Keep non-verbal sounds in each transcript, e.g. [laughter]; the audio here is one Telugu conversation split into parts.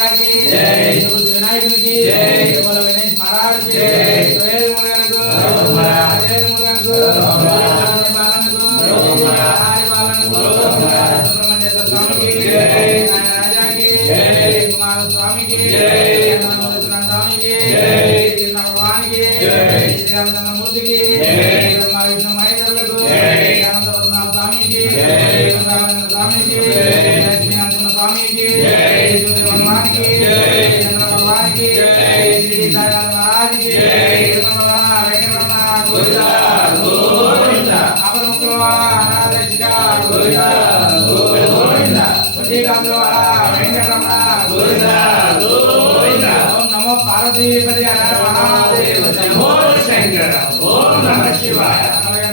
రాజాకి జై. బుద్ధి వినాయకునికి జై. గణేష్ మహారాజ్కి జై. పార్వతీపతి మహాదేవ నమో శంకర ఓం నమ శివాయ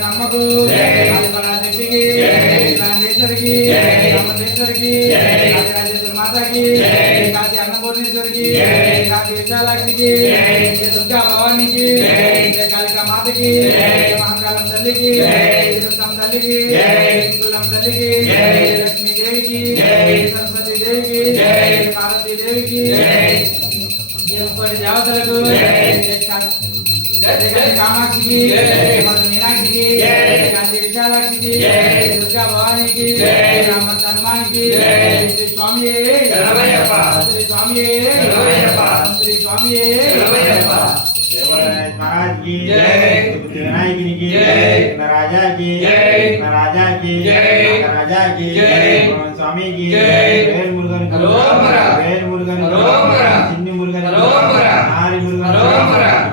నమ్మకు జై. ఆదిపరాశక్తికి జై. రాజరాజేశ్వరి మాతకి జై. కాశీ అన్నపూర్ణేశ్వరికి కాశీ విశాలాక్షికి దుర్గా భవానికి కాళికా మాతకి మహంకాళం తల్లికి తల్లికి తల్లికి विनायगिरी की राजा की राजा की राजा की स्वामी की वेल मुर्गन वेल मुर्गन चिन्नी मुर्गन नारी मुर्गन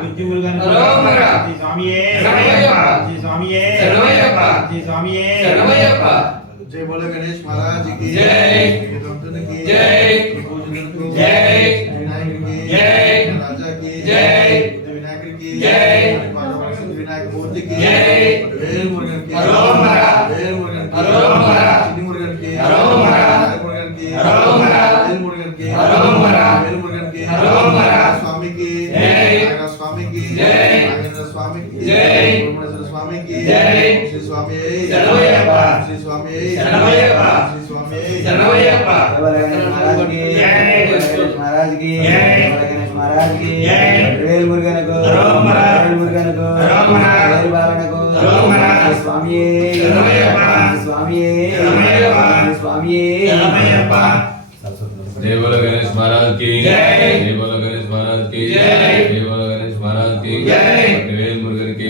बुद्धि मुर्गन स्वामी स्वामी स्वामी जय बोले गणेश महाराज की। जय। की जय। जय। శ్రీ స్వామి శరణమయ్యప్ప శ్రీ స్వామి శరణమయ్యప్ప మహారాజ్ కి మహారాజ్ కి గణేష్ మహారాజ్ కి వేల్ మురుగనకు వేల్ మురుగనకు వేల్ బాలనకు స్వామి స్వామి స్వామి జై బోలో గణేష్ మహారాజ్ కి జై బోలో గణేష్ మహారాజ్ కి జై బోలో గణేష్ మహారాజ్ కి జై వేల్ మురుగన్ కి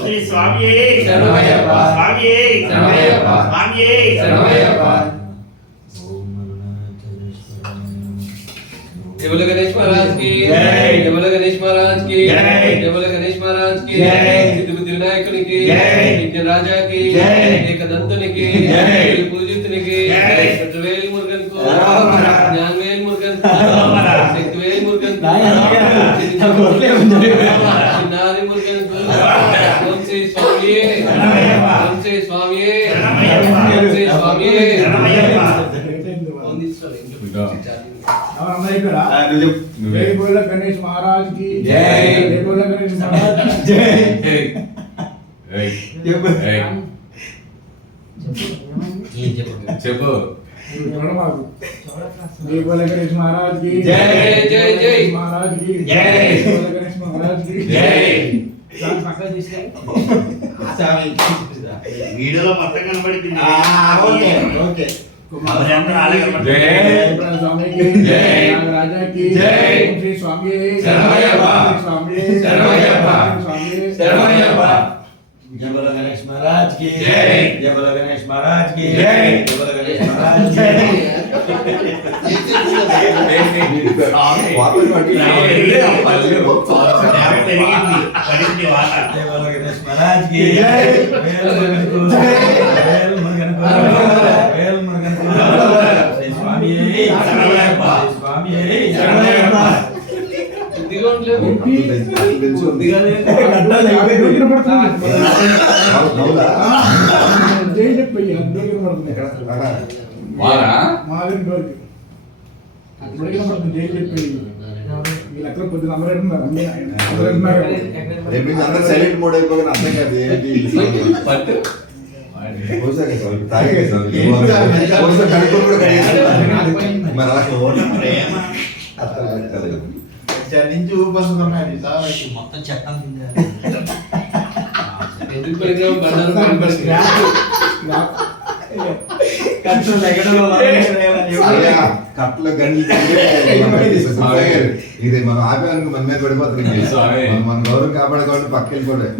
ಶ್ರೀ ಸ್ವಾಮಿಯೇ ಶರಣಮಯ್ಯಪ್ಪ ಸ್ವಾಮಿಯೇ ಶರಣಮಯ್ಯಪ್ಪ गणेश महाराज की। जय। जय गणेश महाराज की। जय। जय गणेश महाराज की। जय। सिद्ध बुद्धि विनायक की। जय। नित्य राजा की। जय। एक दंत की। जय। पूजित की। जय। सतवेल मुर्गन को। ज्ञानवेल मुर्गन को। शक्तिवेल मुर्गन को। बोले मुझे అయిపోయారా జై. గణేష్ మహారాజ్కి జై. జై. గణేష్ మహారాజ్ జై. చెప్పు. చెప్పు. జై బోల గణేష్ మహారాజ్కి జై. జై. జై మహారాజ్ వీడియోలో మొత్తం కనబడింది ఓకే. ఓకే. राजा की जय श्री स्वामी जय बोलो गणेश महाराज की जय जय बोलो गणेश महाराज की जय जय बोलो गणेश महाराज की वापस पटी ले पल्ले को जय बोलो गणेश महाराज की जय जय बोलो गणेश महाराज की అందరూ సైలెంట్ మోడ్ అర్థం కాదు ఏంటి మరి అలా అర్థం నుంచి ఊపొస్తున్నాడు సార్ మొత్తం అయ్యా, కట్టలు తిరిగే ఇది మనం ఆపేదానికి మన మీద పడిపోతుంది. మనం గౌరవం కాపాడుకోవాలి పక్క వెళ్ళిపోవడం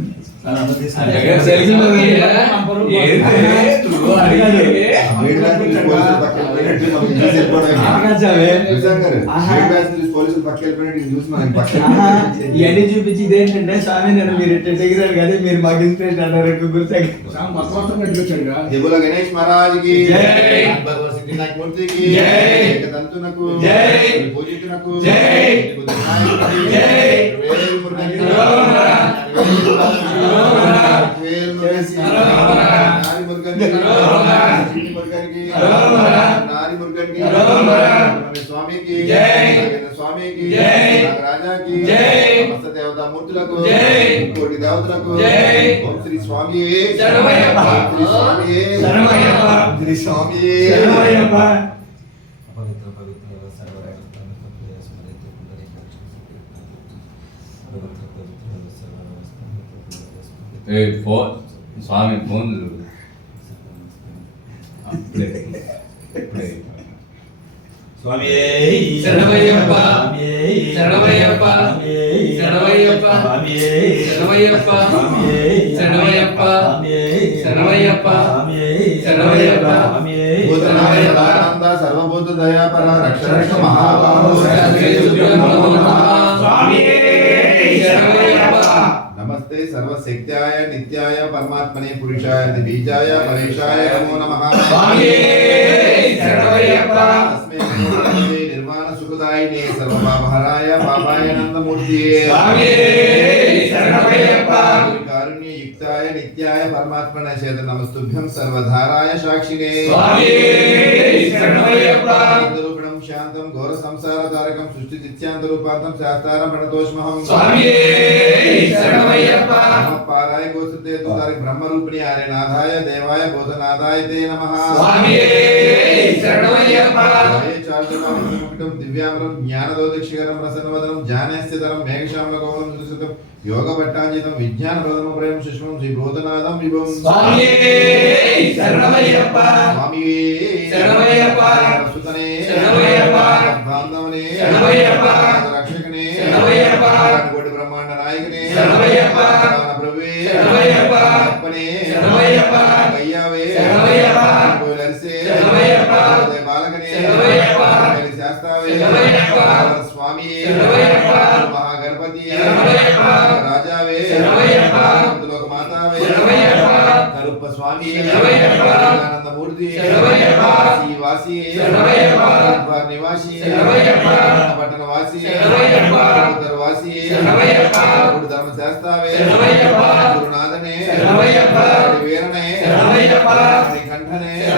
ఇవన్నీ చూపించి ఇదేంటంటే స్వామి నేను మీరు ఇట్లా ఎగిరారు కానీ మీరు మాకు ఇన్స్పిరేషన్ అన్నారు గుర్తాకి గణేష్ మహారాజ్కి మూర్తికి జై. పూజితునకు స్వామికి స్వామికి. సమస్త దేవతా మూర్తులకు జై. కోటి దేవతలకు జై. ఓం శ్రీ స్వామి శరణమయ్యప్ప. శ్రీ స్వామి శరణమయ్యప్ప. శ్రీ స్వామి ఏ ఫోన్ స్వామి ఫోన్ చూడు. అప్పుడే ఇప్పుడే సర్వభూత దయాపర రక్ష రక్ష మహాబాహో శ్రీ సుబ్రహ్మణ్య నమో నమః. స్వామి. నమస్తే సర్వశక్త్యాయ నిత్యాయ పరమాత్మనే పురుషాయ தாயினே சர்வபாபஹராய பாபாய நந்தமூர்த்தியே காருண்ய யுக்தாய நித்யாய பரமாத்மன சேத நமஸ்துபியம் சர்வதாராய சாட்சினே రూపణం శాంతం ఘోర సంసార తారకం సృష్టి నిత్యాంత రూపాంతం స్వామి శరణమయ్యప్ప. పారాయ గోసుతే తారక బ్రహ్మరూపిణి ఆర్య నాథాయ దేవాయ బోధనాథాయ తే నమః దివ్యామరం జ్ఞానదోదక్షికరం ప్రసన్నవదనం జ్ఞానస్థితరం మేఘశ్యామలకోమలం సుసుతం యోగ భట్టాంజితం విజ్ఞాన ప్రథమ ప్రేమ సుష్మం శ్రీ బోధనాథం విభవం స్వామి శరణమయ్యప్ప. శరణమయ్యప్ప. శ్రీవాసి నివాసి. పట్టణ వాసి. వాసి. ధర్మ శాస్త్రావే. గురునాథనే. వీరనే. కంఠనే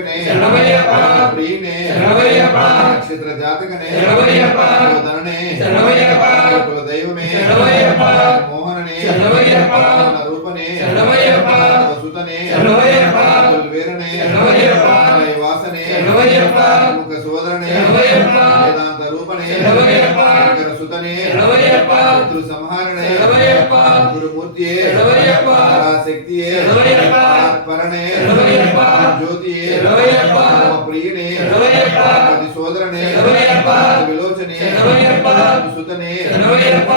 జాతకనే ప్రియనే నక్షత్ర జాతకనే ధననే కుల దైవమే మోహననే రూపనే సుతనే వేరనే వాసనే ముఖ సోదరనే వేదాంత రూపనే ಸುತನೇ ಎಳವಯ್ಯಪ್ಪ ಶತ್ರು ಸಂಹರಣೆ ಎಳವಯ್ಯಪ್ಪ ಗುರುಮೂರ್ತಿಯೇ ಎಳವಯ್ಯಪ್ಪ ಶಕ್ತಿಯೇ ಎಳವಯ್ಯಪ್ಪ ಪರಣೆ ಎಳವಯ್ಯಪ್ಪ ಜ್ಯೋತಿಯೇ ಎಳವಯ್ಯಪ್ಪ ಪ್ರಿಯನೇ ಎಳವಯ್ಯಪ್ಪ ಅದಿ ಸೋದರನೇ ಎಳವಯ್ಯಪ್ಪ ವಿಲೋಚನೆ ಎಳವಯ್ಯಪ್ಪ ಸುತನೇ ಎಳವಯ್ಯಪ್ಪ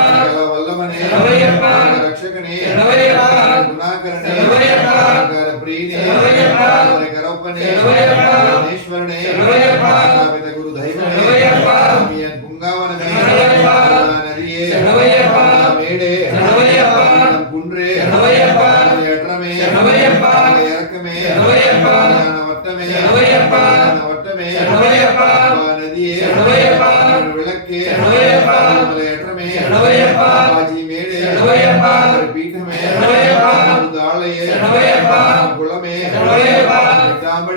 ವಲ್ಲಭನೇ ಎಳವಯ್ಯಪ್ಪ ರಕ್ಷಕನೇ ಎಳವಯ್ಯಪ್ಪ ಗುಣಾಕರನೇ ಎಳವಯ್ಯಪ್ಪ ಪ್ರಿಯನೇ ಎಳವಯ್ಯಪ್ಪ ಕರಪ್ಪನೇ ಎಳವಯ್ಯಪ್ಪ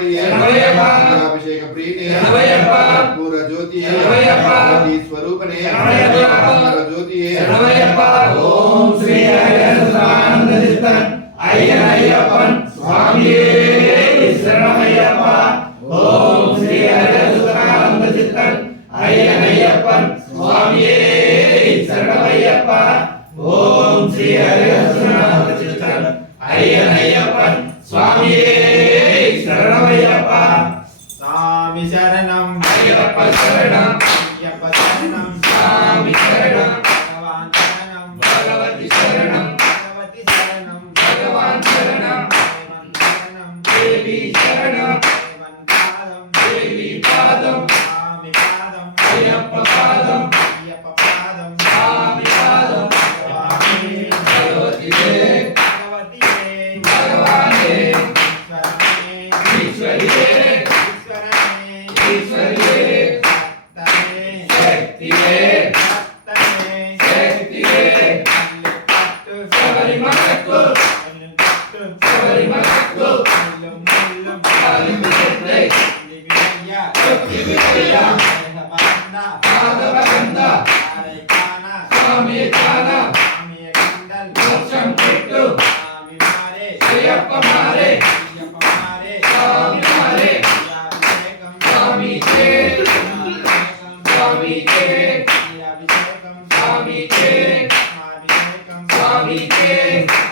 ಪ್ರಿಯೇ ಅಭಿಷೇಕ ಪ್ರೀತಿಯೇ ಪೂರ ಜ್ಯೋತಿಯೇ ಜ್ಯೋತಿ ಸ್ವರೂಪನೇ ಪೂರ ಜ್ಯೋತಿಯೇ ಓಂ ಶ್ರೀ ಅಯ್ಯನಾನಂದಿತನ್ ಅಯ್ಯನಯ್ಯಪ್ಪನ್ ಸ್ವಾಮಿಯೇ ಶರಣಮಯ್ಯಪ್ಪ ಓಂ Swami Jay. Swami Jay. Swami Jay.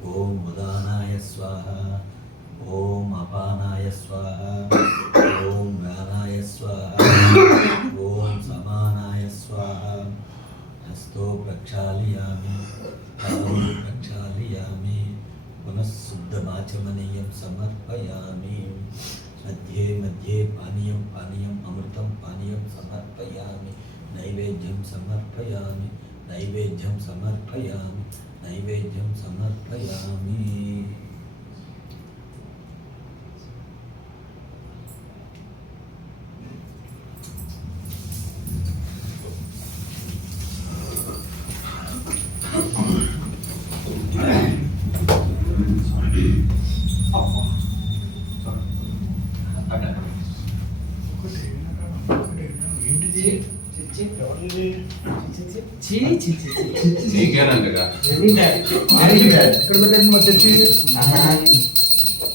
ओम मुदानाय स्वाहा ओम अपानाय स्वाहा ओम 可以啊明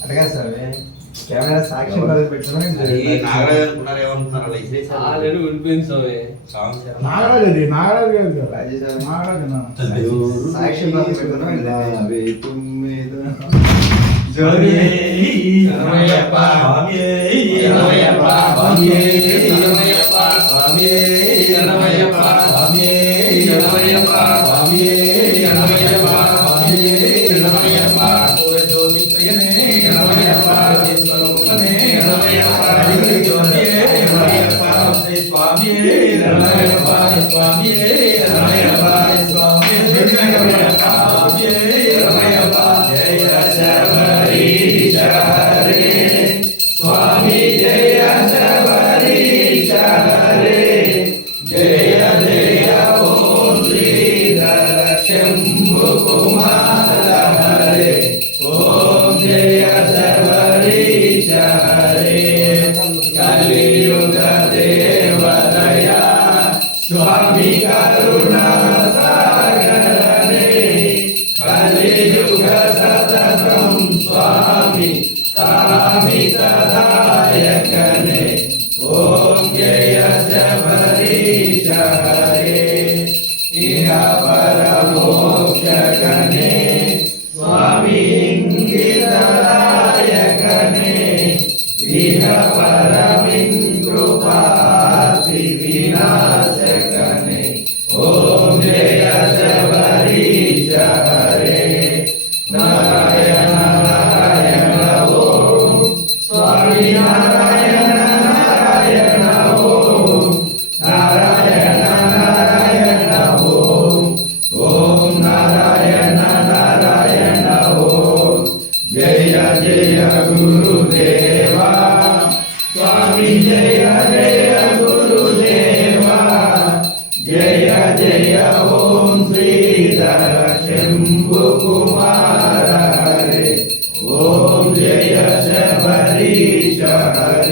అడగా సార్ కెమెరా సాక్షి నాగరాజు ఉండిపోయింది సార్. నాగరాజు నాగరాజు గారు నాగరాజు ఎర్రమయ్య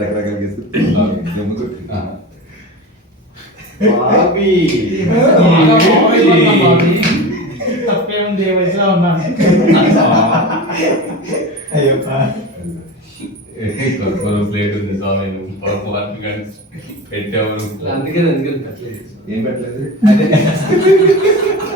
రకరకాలు ప్లేట్ ఉంది కానీ అందుకే అందుకే పెట్టలేదు. ఏం పెట్టలేదు? అదే. [laughs]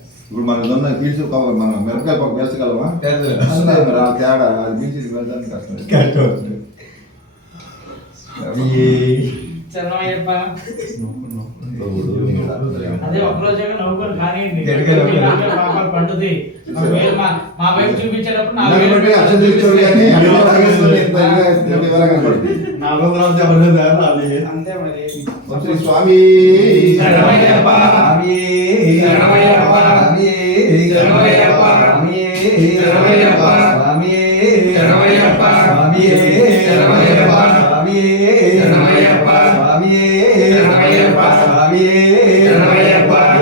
ఇప్పుడు మనం ఏదన్నా పీల్చు మనం మిరపకాయ పక్క పీల్చగలమా మరి ఆ తేడా అది పీల్చి వెళ్ళడానికి కష్టం. కష్టం అదే అంతే మరి. శ్రీ స్వామి.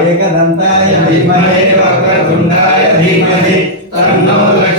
ఏకదంతాయ ధీమహే. వక్రతుండాయ ధీమహి. తన్నో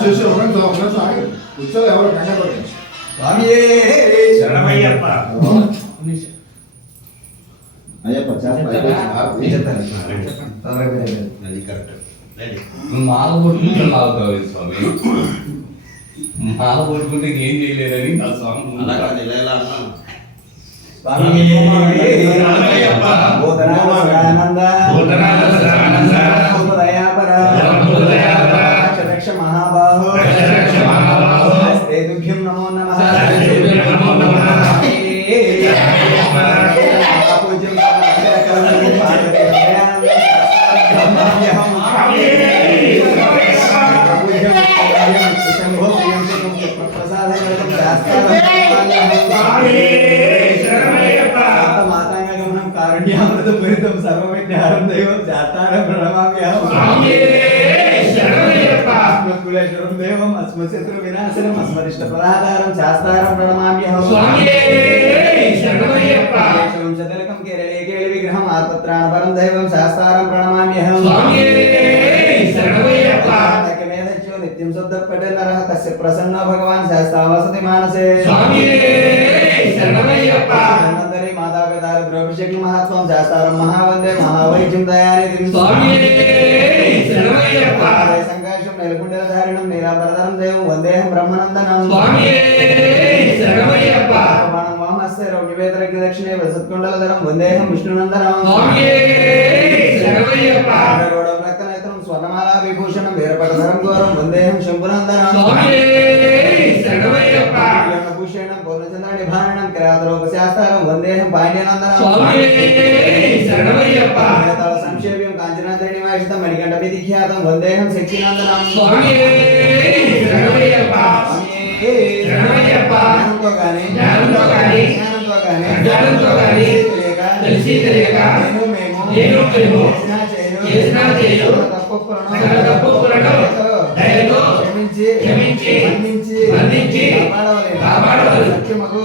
చూసి కూర్చోలే ఎవరు కంగారు మాల కొట్టుకుంటే ఏం చేయలేదని నా స్వామి స్వామి రక్ష మహాబాహో దేవం అస్మశత్రు వినాశనం అస్మరిష్ట పదాధారం శాస్త్రారం ప్రణమామ్యహం చతలకం కేరళే కేళి విగ్రహం ఆత్మత్రాణ పరం దైవం శాస్త్రారం ప్రణమామ్యహం నిత్యం శుద్ధపటే నరః తస్య ప్రసన్నో భగవాన్ శాస్త్రావసతి మానసే ధన్వంతరి మాతాపితార ద్రౌపశక్తి మహాత్వం శాస్త్రం మహావందే మహావైద్యం దయానిధిం సంకాశం నెలకొండల ధారణం నీలాంబరధరం దేవం వందేహం బ్రహ్మనందనం. ప్రమాణం వామస్య రౌణ్యవేదరగ్ని దక్షిణే వసత్కుండలధరం వందేహం విష్ణునందనం. గౌరవం రక్తనేత్రం స్వర్ణమాలా విభూషణం వీరపటధరం ఘోరం వందేహం శంభునందనం. పూర్ణచంద్ర నిభారణం త్రేతలోక శాస్త్రం వందేహం పాండ్యనందనం సంక్షేప్యం కాంచనాద్రి నివాసితం మణికంఠ విధిఖ్యాతం వందేహం శక్తినందనం జ్ఞానంతో కానీ జ్ఞానంతో కానీ జ్ఞానంతో కానీ తెలిసి తెలియక నేను మేము నేను మేము చేసిన చేయు తప్పులను దయతో క్షమించి క్షమించి బంధించి కాపాడవలేదు కాపాడవలేదు సత్యమగు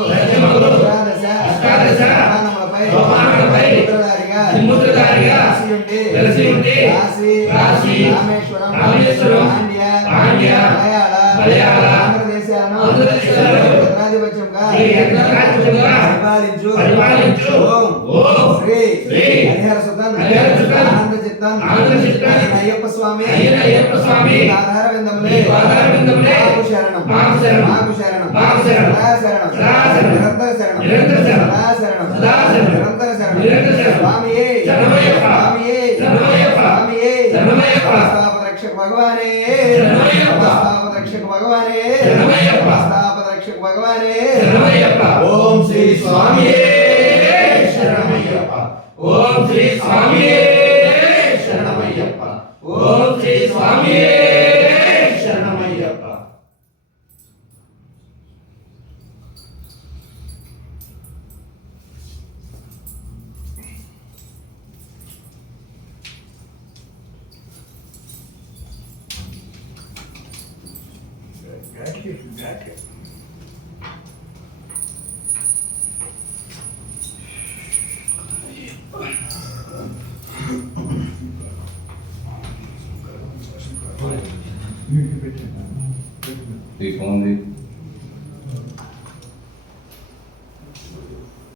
మాకు శరణం. మాకు శరణం. మాకు శరణం. మాకు శరణం. సదా శరణం. సదా శరణం. నిరంతర శరణం. నిరంతర శరణం. సదా శరణం. సదా శరణం. నిరంతర శరణం. నిరంతర శరణం. స్వామియే. శరణమయ్యప్ప. స్వామియే. శరణమయ్యప్ప. స్వామియే. శరణమయ్యప్ప. స్థాపన రక్షక భగవానే. శరణమయ్యప్ప. స్థాపన రక్షక భగవానే. శరణమయ్యప్ప. స్థాపన రక్షక భగవానే. శరణమయ్యప్ప. ఓం శ్రీ స్వామియే. శరణమయ్యప్ప. ఓం శ్రీ స్వామియే. శరణమయ్యప్ప. ఓం శ్రీ స్వామియే.